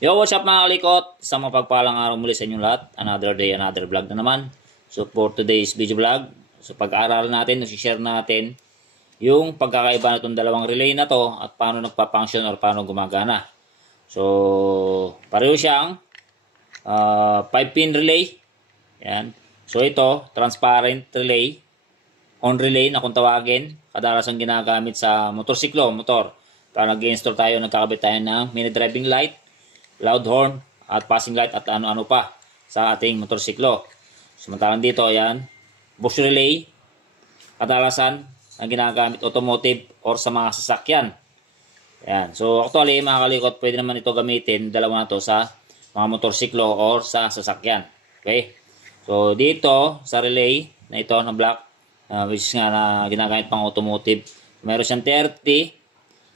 Yo, what's up mga kalikot? Isang mapagpalang araw muli sa inyong lahat. Another day, another vlog na naman. So for today's video vlog, so pag-aaral natin, share natin yung pagkakaiba na itong dalawang relay na to at paano nagpa-function or paano gumagana. So pareho siyang 5-pin relay. Yan. So ito, transparent relay, on relay na kung tawagin, kadalasan ginagamit sa motorsiklo, motor. Para nag-install tayo, nagkakabit tayo ng mini driving light, loud horn, at passing light at ano-ano pa sa ating motorsiklo. Samantalang dito, ayan, bus relay, kadalasan ang ginagamit automotive or sa mga sasakyan. Ayan. So actually, mga kalikot, pwede naman ito gamitin, dalawa na to sa mga motorsiklo or sa sasakyan. Okay? So dito, sa relay na ito na black, which is nga na ginagamit pang automotive, meron siyang 30,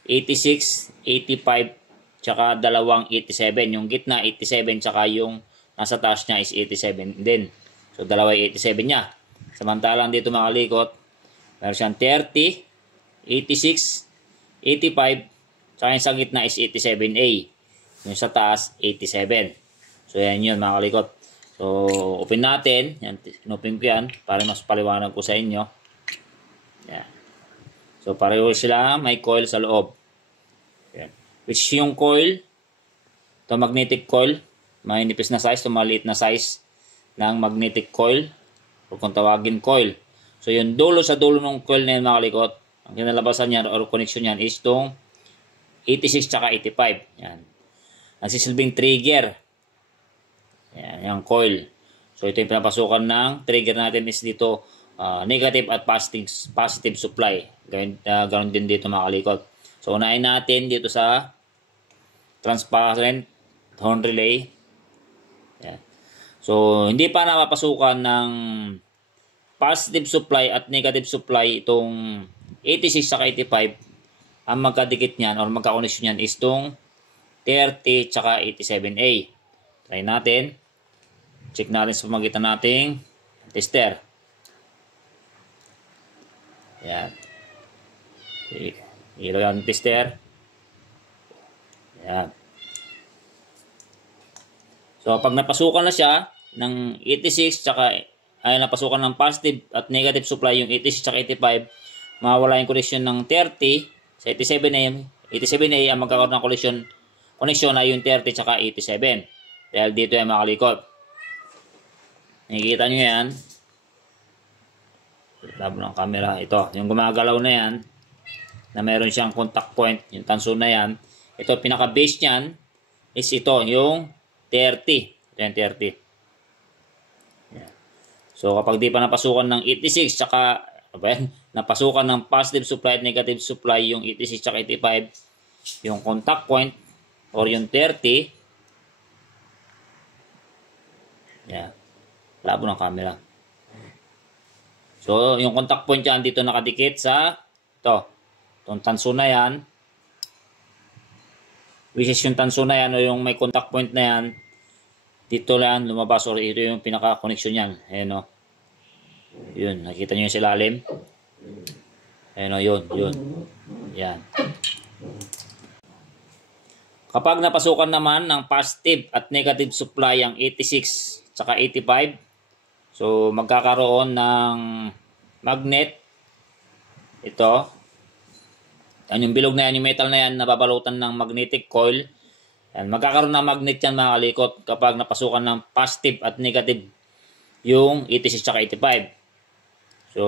86, 85, tsaka dalawang 87. Yung gitna 87, tsaka yung nasa taas niya is 87 din. So dalawa 87 niya. Samantalang dito mga kalikot, meron siyang 30, 86, 85, tsaka yung sa gitna is 87A. Yung sa taas 87. So yan yun mga kalikot. So open natin. Yan, open ko yan para mas paliwanag ko sa inyo. Yan. So pareho sila, may coil sa loob. Yan. Which yung coil, ito magnetic coil, may nipis na size, ito maliit na size ng magnetic coil, o kung tawagin coil. So yung dulo sa dulo ng coil na yun mga kalikot, ang kinalabasan niya or connection niyan is itong 86 tsaka 85. Yan. Ang sisilbing trigger. Yan, yung coil. So ito yung pinapasukan ng trigger natin is dito, negative at positive supply. Ganoon din dito mga kalikot. So unahin natin dito sa transparent horn relay. Yan. So hindi pa napapasukan ng positive supply at negative supply itong 86 sa 85. Ang magkadikit niyan or magkakoneksyon niyan is itong 30 tsaka 87A. Try natin. Check natin sa pamagitan nating tester. Yan. Ilaw yung tester. Yan. So pag napasukan na siya ng 86 tsaka ay napasukan ng positive at negative supply yung 86 tsaka 85, mawala yung connection ng 30 sa 87A. 87A ang magkakaroon ng connection ay yung 30 tsaka 87. Dahil dito yung makalikot. Nakikita nyo yan. Labo ng camera. Ito, yung gumagalaw na yan, na meron siyang contact point, yung tanso na yan. Ito, pinaka-base niyan is ito, yung 30. Ito yung 30. Yan. So, kapag di pa napasukan ng 86, tsaka, napasukan ng positive supply at negative supply, yung 86 tsaka 85, yung contact point, or yung 30, yan. Labo ng camera. So, yung contact point yan dito nakadikit sa ito. Itong tanso na yan. Which is yung tanso na yan o yung may contact point na yan. Dito lang lumabas or ito yung pinaka-connection yan. Ayan o. Yun. Nakita nyo yung silalim. Ayan o. Yun. Yun. Yan. Kapag napasukan naman ng positive at negative supply ang 86 tsaka 85, so magkakaroon ng magnet. Ito. Yan yung bilog na yan, yung metal na yan, nababalutan ng magnetic coil. Yan, magkakaroon ng magnet yan mga kalikot kapag napasukan ng positive at negative yung 86 tsaka 85. So,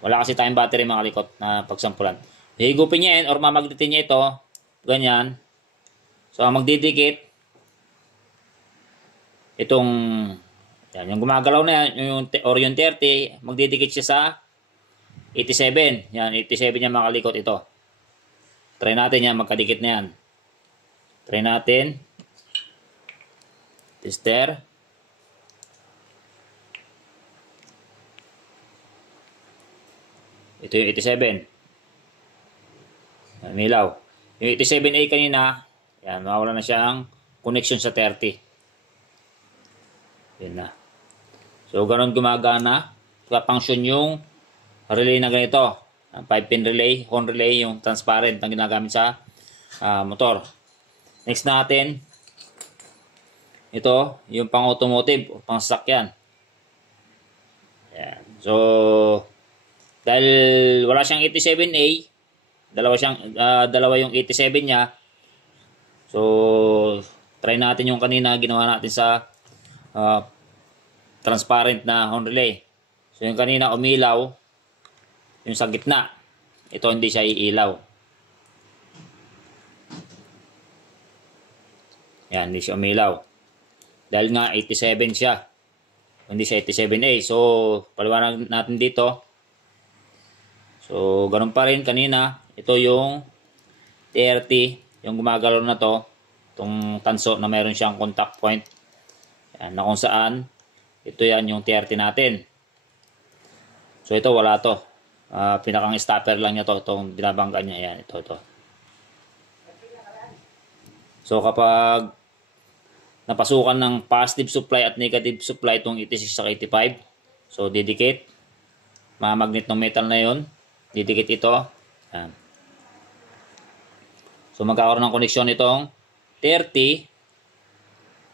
wala kasi tayong battery mga kalikot na pagsampulan. Higupin niya yan or mamagnetin niya ito. Ganyan. So, ang magdidikit itong yan, yung gumagalaw na yan, yung 30, magdidikit siya sa 87. Yan, 87 yan mga kalikot ito. Try natin yan, magkadikit na yan. Try natin. Tester. Ito yung 87. Yan, milaw. Yung 87A kanina, yan, mawala na siyang connection sa 30. Yan na. So, ganun gumagana. Function yung relay na ganito. 5-pin relay, horn relay, yung transparent na ginagamit sa motor. Next natin, ito, yung pang automotive o pang sasakyan. Yan. So, dahil wala siyang 87A, dalawa yung 87 niya. So, try natin yung kanina ginawa natin sa transparent na horn relay. So, yung kanina umilaw, yung sa gitna. Ito hindi siya iilaw. Yan, hindi siya umilaw. Dahil nga 87 siya. Hindi siya 87A. So, paliwanag natin dito. So, ganun pa rin kanina. Ito yung TRT. Yung gumagalaw na to. Itong tanso na mayroon siyang contact point. Yan, na kung saan. Ito yan yung TRT natin. So, ito wala to. Pinakang stopper lang niya to. Itong binabangga niya. Yan, ito. So, kapag napasukan ng positive supply at negative supply itong 86 sa 85. So, didikit. Mamagnet ng metal na yon. Didikit ito. Yan. So, magkakaroon ng koneksyon itong 30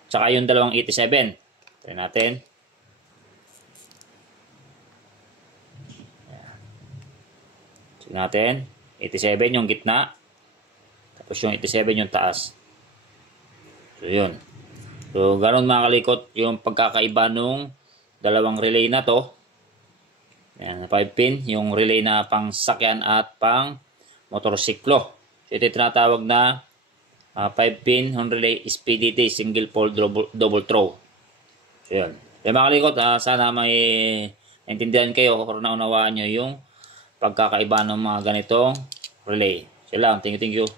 tsaka yung dalawang 87. Try natin. Yan. Check natin. 87 yung gitna. Tapos yung 87 yung taas. So, yun. So, ganoon mga kalikot yung pagkakaiba nung dalawang relay na to. Ayan, 5 pin, yung relay na pang sakyan at pang motorsiklo. So, ito tinatawag na 5 pin on relay SPDT, single pole double throw. So, yun. Kaya mga kalikot, sana may naintindihan kayo o naunawaan nyo yung pagkakaiba ng mga ganitong relay. So, lang. Thank you.